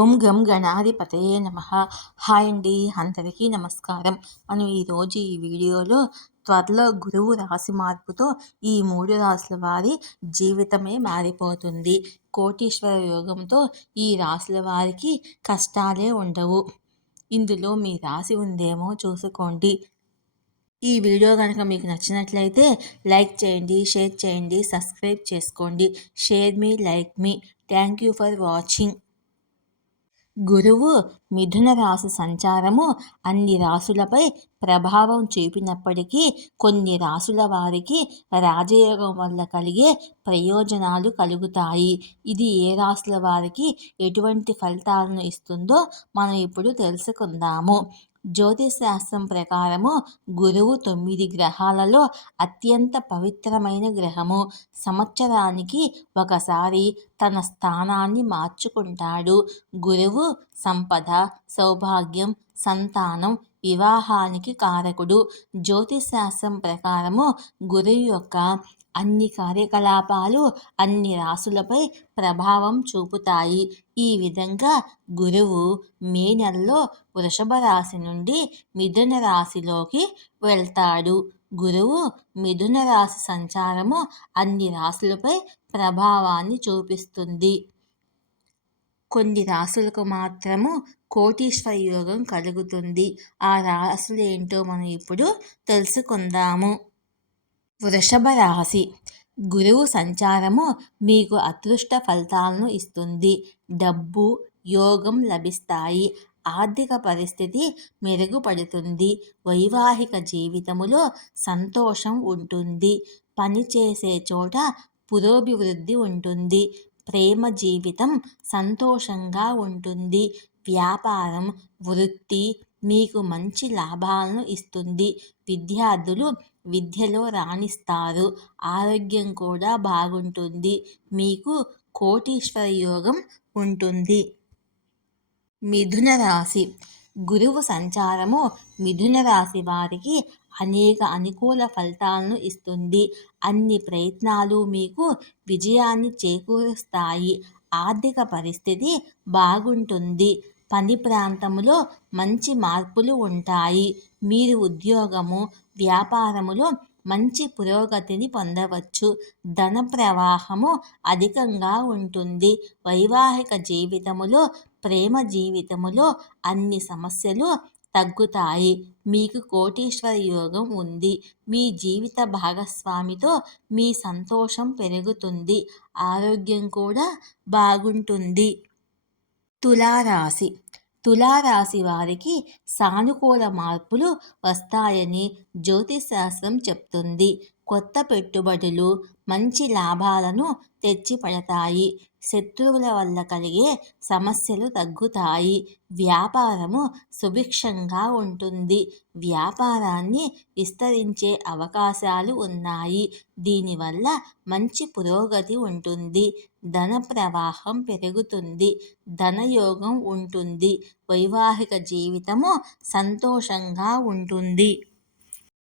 ఓం గం గణాధిపతయే నమ. హాయ్ అండి అందరికీ నమస్కారం. మనం ఈరోజు ఈ వీడియోలో త్వరలో గురువు రాశి మార్పుతో ఈ మూడు రాశుల వారి జీవితమే మారిపోతుంది. కోటీశ్వర యోగంతో ఈ రాశుల వారికి కష్టాలే ఉండవు. ఇందులో మీ రాశి ఉందేమో చూసుకోండి. ఈ వీడియో కనుక మీకు నచ్చినట్లయితే లైక్ చేయండి షేర్ చేయండి సబ్స్క్రైబ్ చేసుకోండి. షేర్ మీ like me. Thank you for watching. గురువు మిథున రాశి సంచారము అన్ని రాసులపై ప్రభావం చూపినప్పటికీ కొన్ని రాసుల వారికి రాజయోగం వల్ల కలిగే ప్రయోజనాలు కలుగుతాయి. ఇది ఏ రాసుల వారికి ఎటువంటి ఫలితాలను ఇస్తుందో మనం ఇప్పుడు తెలుసుకుందాము. జ్యోతిశాస్త్రం ప్రకారము గురువు తొమ్మిది గ్రహాలలో అత్యంత పవిత్రమైన గ్రహము. సంవత్సరానికి ఒకసారి తన స్థానాన్ని మార్చుకుంటాడు. గురువు సంపద సౌభాగ్యం సంతానం వివాహానికి కారకుడు. జ్యోతిశాస్త్రం ప్రకారము గురువు యొక్క అన్ని కార్యకలాపాలు అన్ని రాసులపై ప్రభావం చూపుతాయి. ఈ విధంగా గురువు మే నెలలో వృషభ రాశి నుండి మిథున రాశిలోకి వెళ్తాడు. గురువు మిథున రాశి సంచారము అన్ని రాశులపై ప్రభావాన్ని చూపిస్తుంది. కొన్ని రాసులకు మాత్రము కోటీశ్వర యోగం కలుగుతుంది. ఆ రాశులు ఏంటో మనం ఇప్పుడు తెలుసుకుందాము. వృషభ రాశి. గురువు సంచారము మీకు అదృష్ట ఫలితాలను ఇస్తుంది. డబ్బు యోగం లభిస్తాయి. ఆర్థిక పరిస్థితి మెరుగుపడుతుంది. వైవాహిక జీవితములో సంతోషం ఉంటుంది. పనిచేసే చోట పురోభివృద్ధి ఉంటుంది. ప్రేమ జీవితం సంతోషంగా ఉంటుంది. వ్యాపారం వృత్తి మీకు మంచి లాభాలను ఇస్తుంది. విద్యార్థులు విద్యలో రాణిస్తారు. ఆరోగ్యం కూడా బాగుంటుంది. మీకు కోటీశ్వర యోగం ఉంటుంది. మిథున రాశి గురువు సంచారము మిథున రాశి వారికి అనేక అనుకూల ఫలితాలను ఇస్తుంది. అన్ని ప్రయత్నాలు మీకు విజయాన్ని చేకూరుస్తాయి. ఆర్థిక పరిస్థితి బాగుంటుంది. పని ప్రాంతంలో మంచి మార్పులు ఉంటాయి. మీరు ఉద్యోగము వ్యాపారములో మంచి పురోగతిని పొందవచ్చు. ధన ప్రవాహము అధికంగా ఉంటుంది. వైవాహిక జీవితములో ప్రేమ జీవితములో అన్ని సమస్యలు తగ్గుతాయి. మీకు కోటీశ్వర యోగం ఉంది. మీ జీవిత భాగస్వామితో మీ సంతోషం పెరుగుతుంది. ఆరోగ్యం కూడా బాగుంటుంది. తులారాశి. తులారాశి వారికి సానుకూల మార్పులు వస్తాయని జ్యోతిశాస్త్రం చెప్తుంది. కొత్త పెట్టుబడులు మంచి లాభాలను తెచ్చిపెడతాయి. శత్రువుల వల్ల కలిగే సమస్యలు తగ్గుతాయి. వ్యాపారము సుభిక్షంగా ఉంటుంది. వ్యాపారాన్ని విస్తరించే అవకాశాలు ఉన్నాయి. దీనివల్ల మంచి పురోగతి ఉంటుంది. ధన ప్రవాహం పెరుగుతుంది. ధనయోగం ఉంటుంది. వైవాహిక జీవితము సంతోషంగా ఉంటుంది.